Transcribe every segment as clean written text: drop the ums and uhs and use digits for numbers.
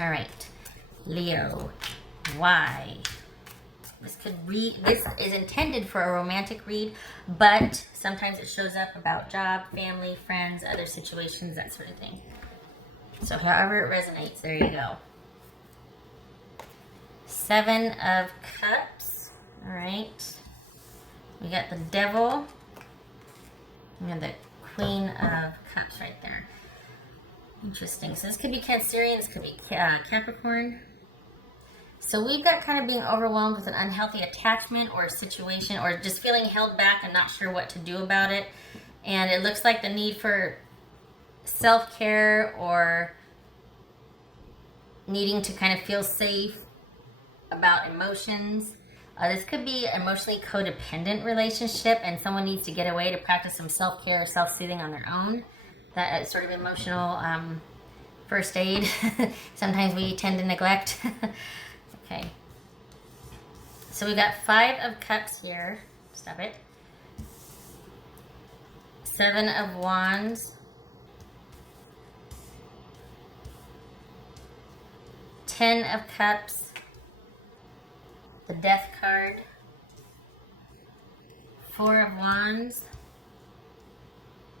All right, Leo, why? This is intended for a romantic read, but sometimes it shows up about job, family, friends, other situations, that sort of thing. So however it resonates, there you go. 7 of Cups. All right. We got the Devil. And the Queen of Cups right there. Interesting. So this could be Cancerian. This could be Capricorn. So we've got kind of being overwhelmed with an unhealthy attachment or situation, or just feeling held back and not sure what to do about it. And it looks like the need for self-care or needing to kind of feel safe about emotions. This could be an emotionally codependent relationship, and someone needs to get away to practice some self-care or self-soothing on their own. That sort of emotional first aid. Sometimes we tend to neglect. Okay. So we got 5 of Cups here. Stop it. 7 of Wands. 10 of Cups. The Death card. 4 of Wands.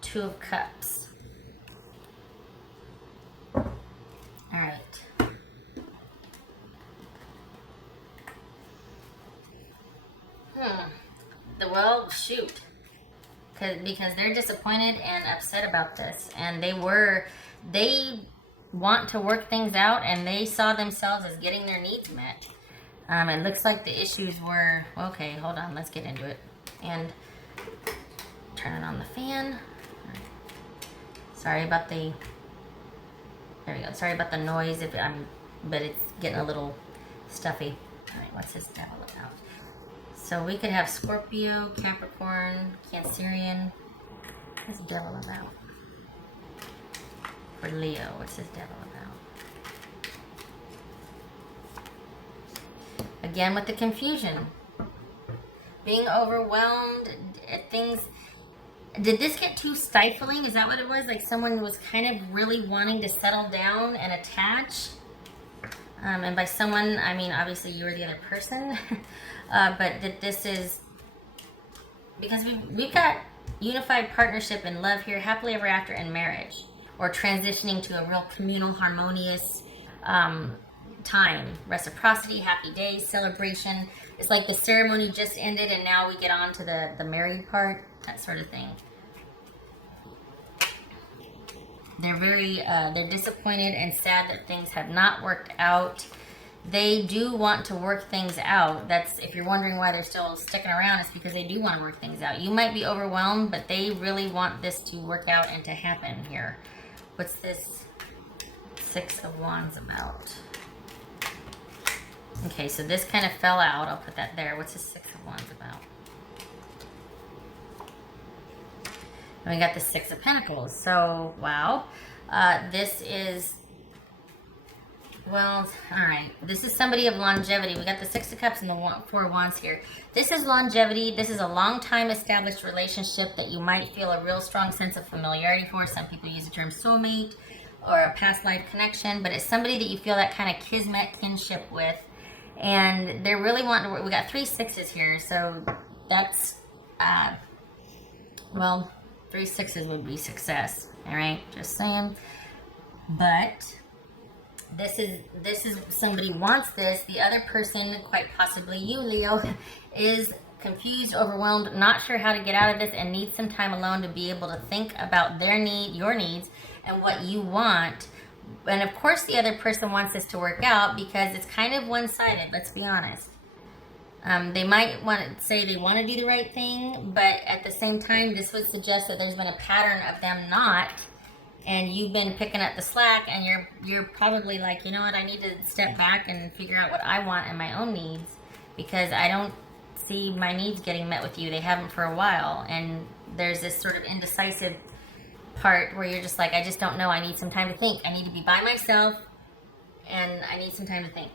2 of Cups. All right. Well, shoot. Because they're disappointed and upset about this. And they want to work things out, and they saw themselves as getting their needs met. It looks like the issues were, okay, hold on, let's get into it. And turn it on the fan. Sorry about the, there we go. Sorry about the noise, but it's getting a little stuffy. All right, what's this devil about? So we could have Scorpio, Capricorn, Cancerian. What's the devil about? For Leo, what's this devil about? Again with the confusion. Being overwhelmed at things. Did this get too stifling? Is that what it was? Like someone was kind of really wanting to settle down and attach? And by someone, I mean obviously you were the other person. But that this is, because we've got unified partnership and love here, happily ever after, and marriage, or transitioning to a real communal, harmonious time, reciprocity, happy days, celebration. It's like the ceremony just ended and now we get on to the married part, that sort of thing. They're they're disappointed and sad that things have not worked out. They do want to work things out. That's, if you're wondering why they're still sticking around, it's because they do want to work things out. You might be overwhelmed, but they really want this to work out and to happen here. What's this 6 of Wands about? Okay, so this kind of fell out. I'll put that there. What's the 6 of Wands about? And we got the 6 of Pentacles. So, wow. This is, well, all right. This is somebody of longevity. We got the 6 of Cups and the 4 of Wands here. This is longevity. This is a long time established relationship that you might feel a real strong sense of familiarity for. Some people use the term soulmate or a past life connection, but it's somebody that you feel that kind of kismet kinship with. And they're really wanting to work. We got 3 6s here, so that's, well, 3 6s would be success. All right, just saying. But this is somebody wants this. The other person, quite possibly you, Leo, is confused, overwhelmed, not sure how to get out of this, and needs some time alone to be able to think about your needs, and what you want. And of course the other person wants this to work out because it's kind of one-sided, let's be honest. They might want to say they want to do the right thing, but at the same time, this would suggest that there's been a pattern of them not, and you've been picking up the slack, and you're probably like, you know what, I need to step back and figure out what I want and my own needs, because I don't see my needs getting met with you. They haven't for a while, and there's this sort of indecisive part where you're just like, I just don't know. I need some time to think. I need to be by myself, and I need some time to think.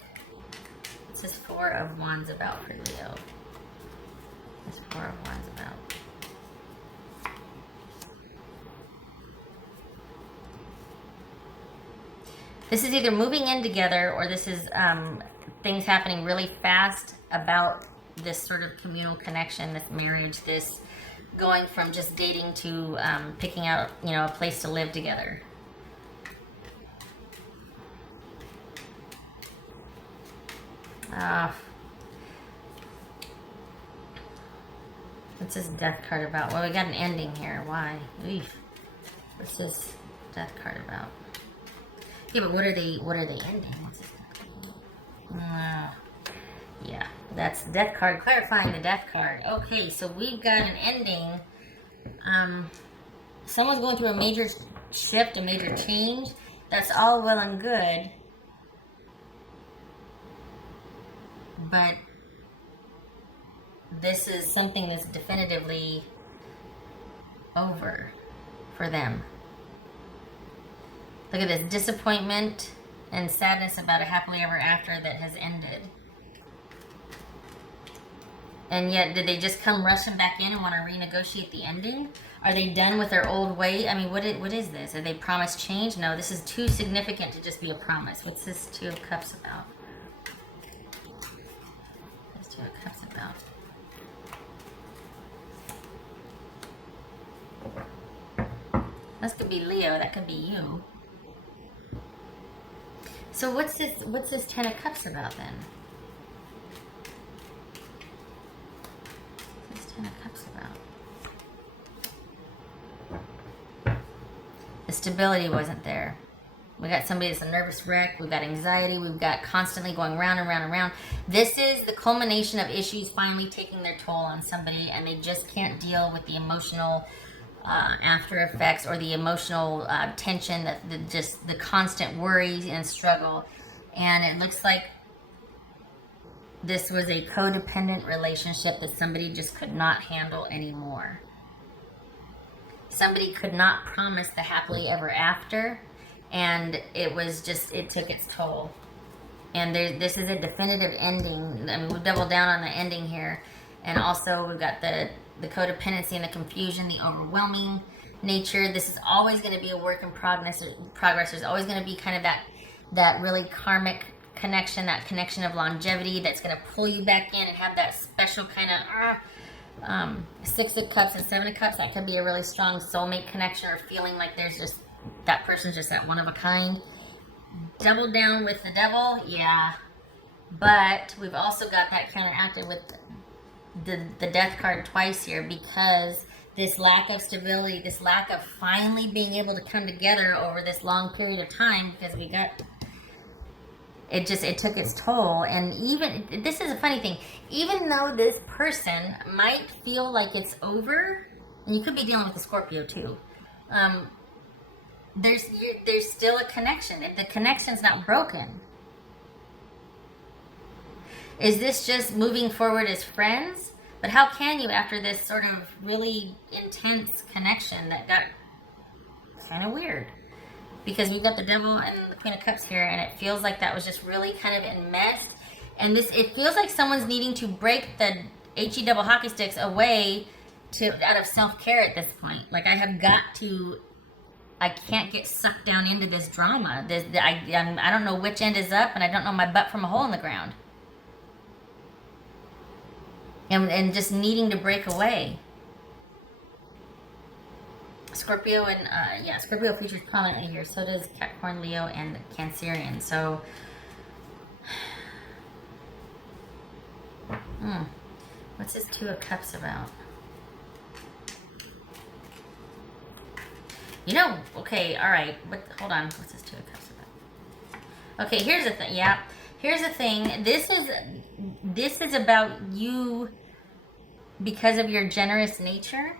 What's this 4 of Wands about for Leo? What's 4 of Wands about? This is either moving in together, or this is things happening really fast about this sort of communal connection, this marriage, this going from just dating to picking out, you know, a place to live together. What's this death card about? Well, we got an ending here. Why? Oof. What's this death card about? Yeah, but what are they ending? What's this? Yeah, that's death card, clarifying the death card. Okay, so we've got an ending. Someone's going through a major shift, a major change. That's all well and good. But this is something that's definitively over for them. Look at this, disappointment and sadness about a happily ever after that has ended. And yet, did they just come rushing back in and want to renegotiate the ending? Are they done with their old way? I mean, what is this? Are they promised change? No, this is too significant to just be a promise. What's this Two of Cups about? What's Two of Cups about? This could be Leo. That could be you. So what's this Ten of Cups about then? What's this Ten of Cups about? The stability wasn't there. We got somebody that's a nervous wreck. We've got anxiety. We've got constantly going round and round and round. This is the culmination of issues finally taking their toll on somebody, and they just can't deal with the emotional after effects, or the emotional tension, just the constant worries and struggle. And it looks like this was a codependent relationship that somebody just could not handle anymore. Somebody could not promise the happily ever after, and it was just, it took its toll. And this is a definitive ending. I mean, we've doubled down on the ending here. And also we've got the codependency and the confusion, the overwhelming nature. This is always going to be a work in progress. There's always going to be kind of that really karmic connection, that connection of longevity that's going to pull you back in and have that special kind of Six of Cups and Seven of Cups. That could be a really strong soulmate connection, or feeling like there's just, that person's just that one of a kind. Double down with the devil, yeah. But we've also got that kind of active with the death card twice here, because this lack of stability, this lack of finally being able to come together over this long period of time, because we got, it took its toll. And even, this is a funny thing, even though this person might feel like it's over, and you could be dealing with a Scorpio too, there's still a connection. The connection's not broken. Is this just moving forward as friends? But how can you, after this sort of really intense connection that got kind of weird? Because we've got the devil and the Queen of Cups here, and it feels like that was just really kind of enmeshed. And it feels like someone's needing to break the HE double hockey sticks away out of self-care at this point. Like, I can't get sucked down into this drama. I don't know which end is up, and I don't know my butt from a hole in the ground. And just needing to break away. Scorpio and, Scorpio features prominently here. So does Capricorn, Leo, and Cancerian. So, what's this Two of Cups about? You know, okay, all right. Hold on. What's this Two of Cups about? Okay, here's the thing. Yeah. Here's the thing. This is about you, because of your generous nature,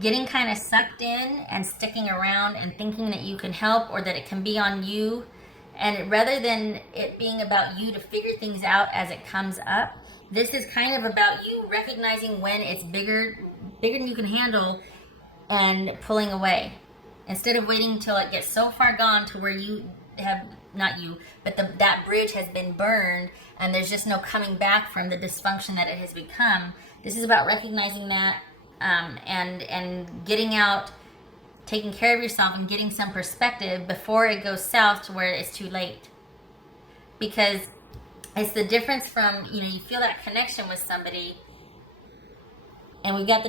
getting kind of sucked in and sticking around and thinking that you can help, or that it can be on you. And rather than it being about you to figure things out as it comes up, this is kind of about you recognizing when it's bigger than you can handle, and pulling away. Instead of waiting until it gets so far gone to where you have, not you, but that bridge has been burned and there's just no coming back from the dysfunction that it has become. This is about recognizing that, and getting out, taking care of yourself and getting some perspective before it goes south to where it's too late. Because it's the difference from, you feel that connection with somebody, and we've got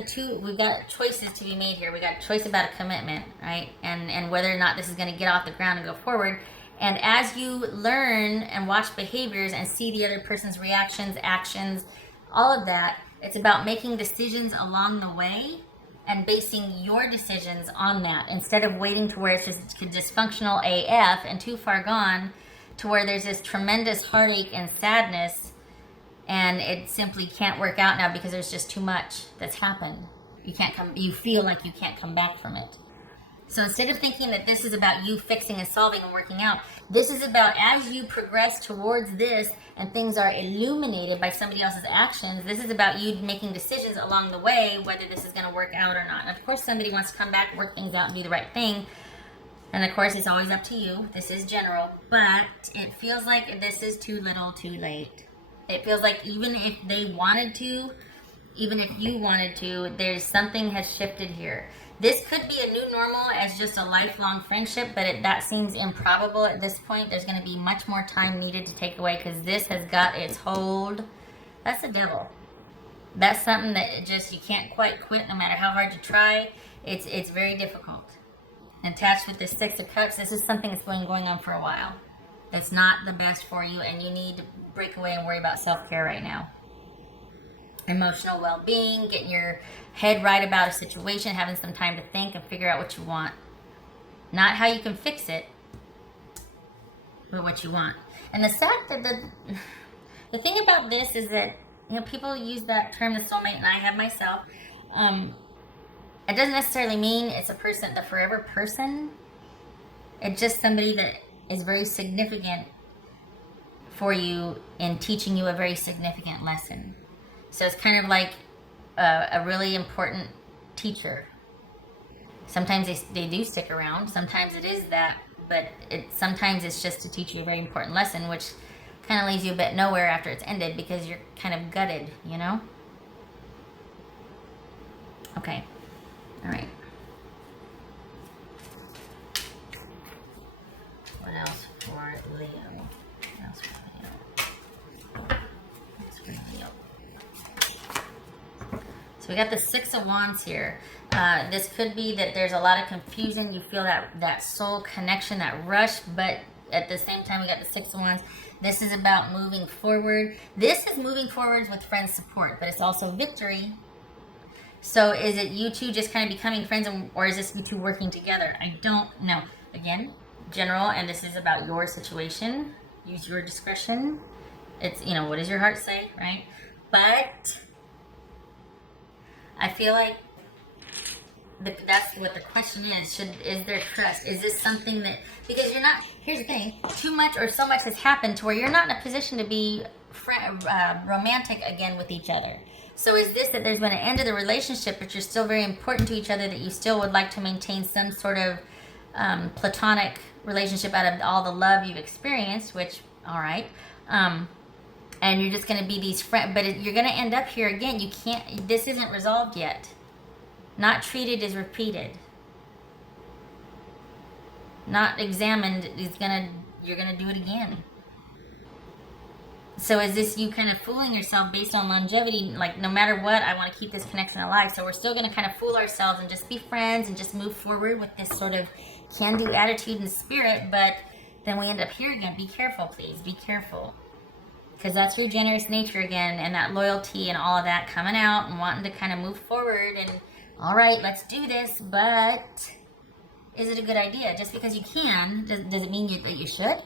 choices to be made here. We got a choice about a commitment, right? And whether or not this is going to get off the ground and go forward. And as you learn and watch behaviors and see the other person's reactions, actions, all of that, it's about making decisions along the way and basing your decisions on that, instead of waiting to where it's just dysfunctional AF and too far gone to where there's this tremendous heartache and sadness, and it simply can't work out now because there's just too much that's happened. You feel like you can't come back from it. So instead of thinking that this is about you fixing and solving and working out, this is about, as you progress towards this and things are illuminated by somebody else's actions, this is about you making decisions along the way, whether this is going to work out or not. And of course, somebody wants to come back, work things out, and do the right thing. And of course, it's always up to you. This is general. But it feels like this is too little, too late. It feels like even if they wanted to, even if you wanted to, there's something has shifted here. This could be a new normal as just a lifelong friendship, but that seems improbable at this point. There's going to be much more time needed to take away, because this has got its hold. That's the devil. That's something that just you can't quite quit no matter how hard you try. It's very difficult. Attached with the Six of Cups, this is something that's been going on for a while. It's not the best for you, and you need to break away and worry about self-care right now. Emotional well-being, getting your head right about a situation, having some time to think and figure out what you want. Not how you can fix it, but what you want. And the fact that the thing about this is that, people use that term, the soulmate, and I have myself. It doesn't necessarily mean it's a person, the forever person. It's just somebody that is very significant for you in teaching you a very significant lesson. So it's kind of like a really important teacher. Sometimes they do stick around. Sometimes it is that. But sometimes it's just to teach you a very important lesson, which kind of leaves you a bit nowhere after it's ended because you're kind of gutted, Okay. All right. What else for Leo? What else for Leo? What's for Leo? So we got the Six of Wands here. This could be that there's a lot of confusion. You feel that soul connection, that rush, but at the same time, we got the Six of Wands. This is about moving forward. This is moving forward with friend support, but it's also victory. So is it you two just kind of becoming friends, or is this you two working together? I don't know. Again, general, and this is about your situation. Use your discretion. It's, what does your heart say, right? But I feel like that's what the question is. Is there trust? Is this something that, because you're not, here's the thing, too much or so much has happened to where you're not in a position to be romantic again with each other. So is this that there's been an end of the relationship, but you're still very important to each other, that you still would like to maintain some sort of platonic relationship out of all the love you've experienced, which, all right. And you're just going to be these friends, but you're going to end up here again. You can't, this isn't resolved yet. Not treated is repeated. Not examined is you're going to do it again. So is this you kind of fooling yourself based on longevity? Like, no matter what, I want to keep this connection alive. So we're still going to kind of fool ourselves and just be friends and just move forward with this sort of can-do attitude and spirit. But then we end up here again. Be careful, please. Be careful. Because that's your generous nature again, and that loyalty and all of that coming out and wanting to kind of move forward. And, all right, let's do this. But is it a good idea? Just because you can, does it mean that you should?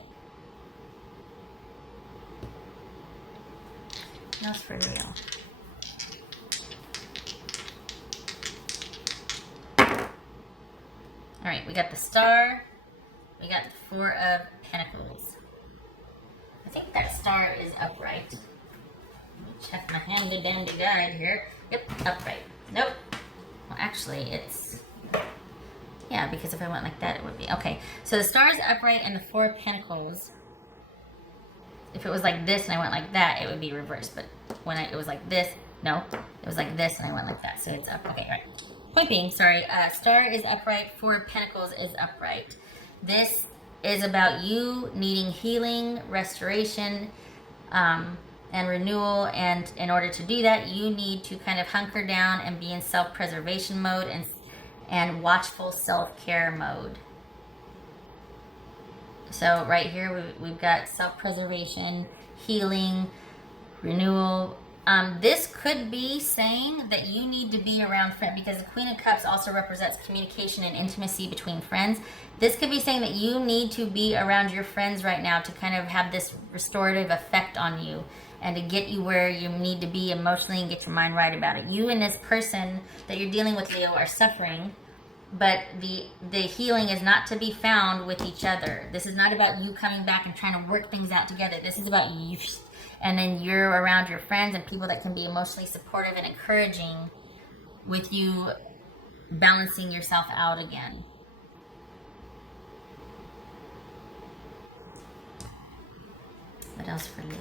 That's for real. All right, we got the Star. We got the Four of Pentacles. I think that Star is upright. Let me check my handy-dandy guide here. Yep, upright. Nope. Well, actually, it's... Yeah, because if I went like that, it would be... Okay, so the Star is upright and the Four of Pentacles... If it was like this and I went like that, it would be reversed. But when it was like this, no, it was like this and I went like that. So it's up. Okay, right. Point being, sorry, Star is upright, Four of Pentacles is upright. This is about you needing healing, restoration, and renewal, and in order to do that, you need to kind of hunker down and be in self-preservation mode and watchful self-care mode. So right here, we've got self-preservation, healing, renewal. This could be saying that you need to be around friends, because the Queen of Cups also represents communication and intimacy between friends. This could be saying that you need to be around your friends right now to kind of have this restorative effect on you and to get you where you need to be emotionally and get your mind right about it. You and this person that you're dealing with, Leo, are suffering, but the healing is not to be found with each other. This is not about you coming back and trying to work things out together. This is about you, and then you're around your friends and people that can be emotionally supportive and encouraging with you balancing yourself out again. What else for Leo?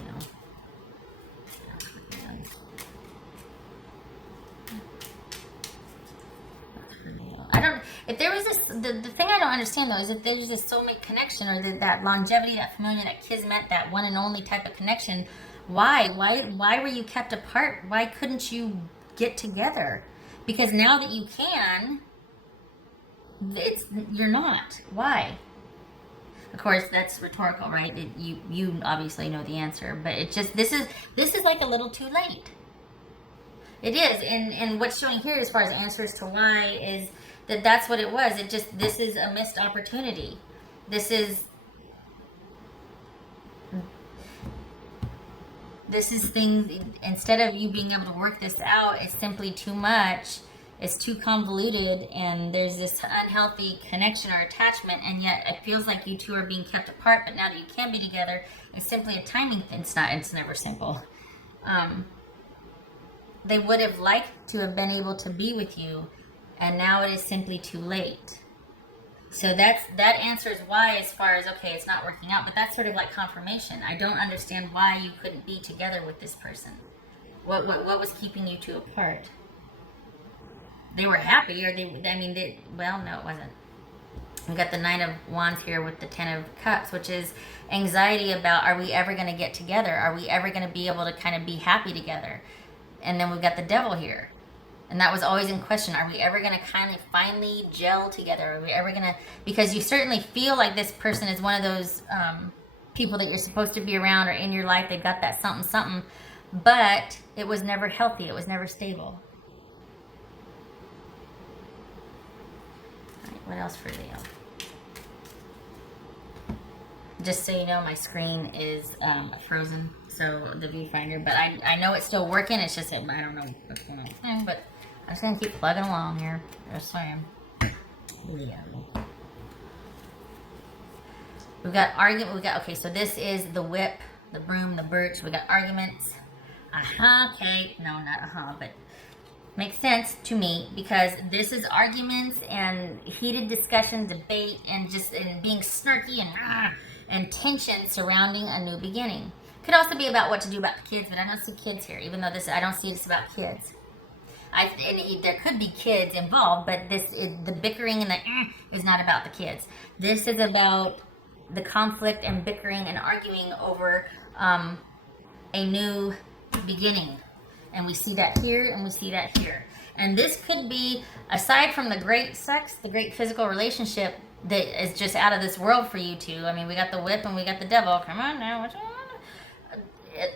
If there was this, the thing I don't understand though is if there's this soulmate connection, or that longevity, that familiar, that kismet, that one and only type of connection, why were you kept apart? Why couldn't you get together? Because now that you can, you're not. Why? Of course, that's rhetorical, right? You obviously know the answer, but it just this is like a little too late. It is, and what's showing here as far as answers to why is that's what it was. This is a missed opportunity. This is things, instead of you being able to work this out, it's simply too much. It's too convoluted, and there's this unhealthy connection or attachment, and yet it feels like you two are being kept apart, but now that you can be together, it's simply a timing thing. It's never simple. They would have liked to have been able to be with you, and now it is simply too late. So that answers why, as far as, okay, it's not working out, but that's sort of like confirmation. I don't understand why you couldn't be together with this person. What was keeping you two apart? They were happy, or well, no, it wasn't. We got the Nine of Wands here with the Ten of Cups, which is anxiety about, are we ever going to get together? Are we ever going to be able to kind of be happy together? And then we've got the Devil here. And that was always in question. Are we ever going to kind of finally gel together? Are we ever going to... Because you certainly feel like this person is one of those people that you're supposed to be around or in your life. They've got that something. But it was never healthy. It was never stable. All right, what else for Leo? Just so you know, my screen is frozen. So the viewfinder. But I know it's still working. It's just, I don't know what's going on. But... I'm just going to keep plugging along here. Just saying. Leo. We've got argument. Okay, so this is the whip, the broom, the birch. We got arguments. Okay. No, not but makes sense to me, because this is arguments and heated discussion, debate, and being snarky and tension surrounding a new beginning. Could also be about what to do about the kids, but I don't see kids here, even though I don't see it's about kids. And there could be kids involved, but the bickering and the is not about the kids. This is about the conflict and bickering and arguing over a new beginning. And we see that here, and we see that here. And this could be, aside from the great sex, the great physical relationship that is just out of this world for you two. I mean, we got the whip and we got the devil. Come on now. What's going on?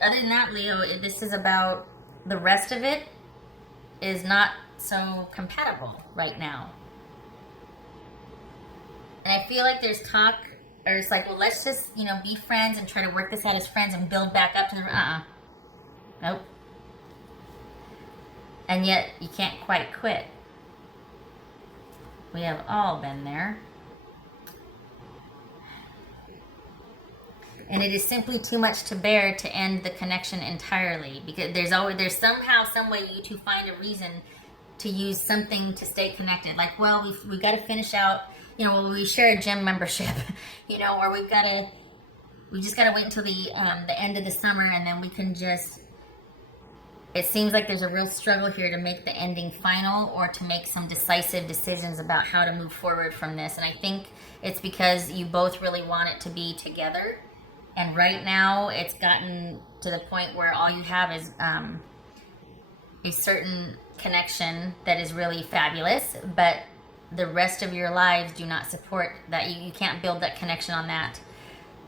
Other than that, Leo, this is about the rest of it. Is not so compatible right now. And I feel like there's talk, or it's like, well, let's just, be friends and try to work this out as friends and build back up to the, nope. And yet, you can't quite quit. We have all been there. And it is simply too much to bear to end the connection entirely, because there's somehow, some way you two find a reason to use something to stay connected. Like, well, we got to finish out, we share a gym membership, or we just got to wait until the end of the summer, and then we can just it seems like there's a real struggle here to make the ending final or to make some decisive decisions about how to move forward from this. And I think it's because you both really want it to be together. And right now it's gotten to the point where all you have is a certain connection that is really fabulous, but the rest of your lives do not support that. You can't build that connection on that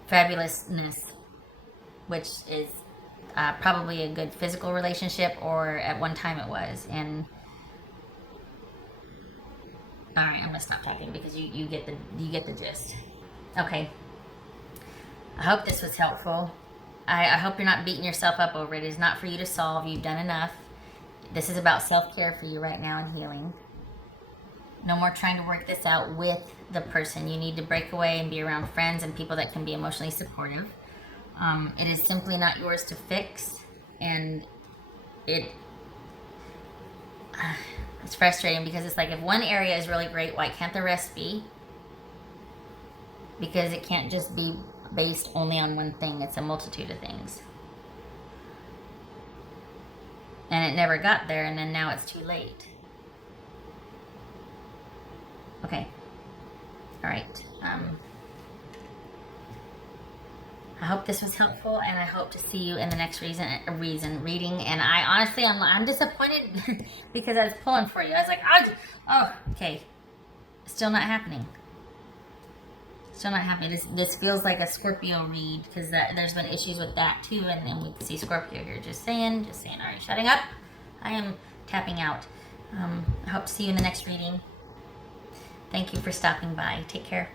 fabulousness, which is probably a good physical relationship, or at one time it was. And all right, I'm gonna stop talking because you get the gist. Okay, I hope this was helpful. I hope you're not beating yourself up over it. It is not for you to solve. You've done enough. This is about self-care for you right now and healing. No more trying to work this out with the person. You need to break away and be around friends and people that can be emotionally supportive. It is simply not yours to fix, and it's frustrating because it's like, if one area is really great, why can't the rest be? Because it can't just be based only on one thing. It's a multitude of things. And it never got there, and then now it's too late. Okay. All right. I hope this was helpful, and I hope to see you in the next reading. And I honestly, I'm disappointed because I was pulling for you. I was like, oh, okay. Still not happening. Still not happening. This feels like a Scorpio read, because there's been issues with that too, and then we can see Scorpio here. Just saying. All right, shutting up. I am tapping out. I hope to see you in the next reading. Thank you for stopping by. Take care.